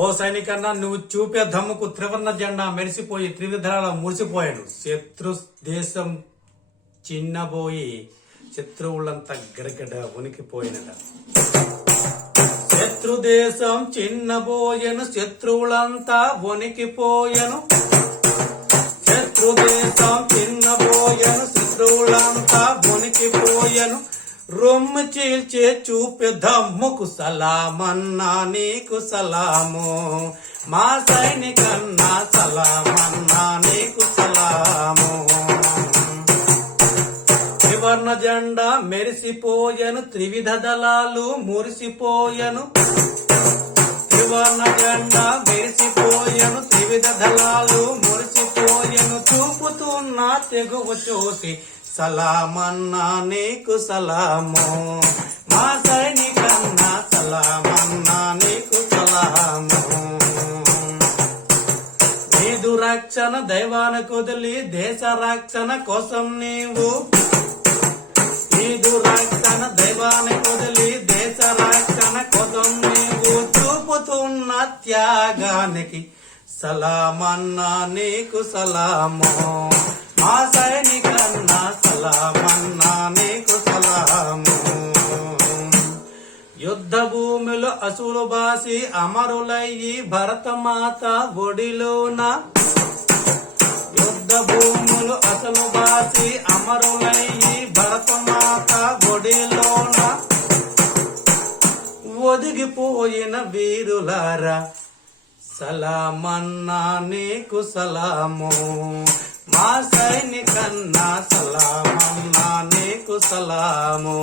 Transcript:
ఓ సైనికన్నా, నువ్వు చూపే దమ్ముకు త్రివర్ణ జెండా మెరిసిపోయి త్రివిధాల మురిసిపోయాను. శత్రు దేశం చిన్నబోయి శత్రువులంతా గడగడ ఉనికిపోయినట. శత్రు దేశం చిన్నబోయను, శత్రువులంతా వణికిపోయను. శత్రు దేశం చిన్నబోయను, శత్రువులంతా వణికిపోయను. రొమ్ము చీల్చే చూపే దమ్ముకు సలామన్నా నీకు సలాము. మా సైనికన్నా సలామన్నా నీకు సలాము. త్రివర్ణ జెండా మెరిసిపోయను, త్రివిధ దళాలు మురిసిపోయను. త్రివర్ణ జెండా మెరిసిపోయను, త్రివిధ దళాలు మురిసిపోయను. చూపుతున్న తెగువ చూసి సలామన్నా నీకు సలాము. మా సైనికన్నా సలామన్నా నీకు సలాము. నీదు రక్షణ దైవానికి వదిలి దేశ రక్షణ కోసం నీవు. నీదు రక్షణ దైవానికి వదిలి దేశ రక్షణ కోసం నీవు. చూపుతున్న త్యాగానికి సలామన్నా నీకు సలాము. మా సైనికన్నా సలామన్నా నీకు సలాము. యుద్ధ భూమిలో అసులు బాసి అమరులయ్యి భరతమాత ఒడిలోన. యుద్ధ భూములు అసలు బాసి అమరులయ్యి భరతమాత ఒడిలోన. ఒదిగిపోయిన వీరులారా సలామన్నా నీకు సలాము. మా సైనికన్నా సలామన్నా నీకు సలాము.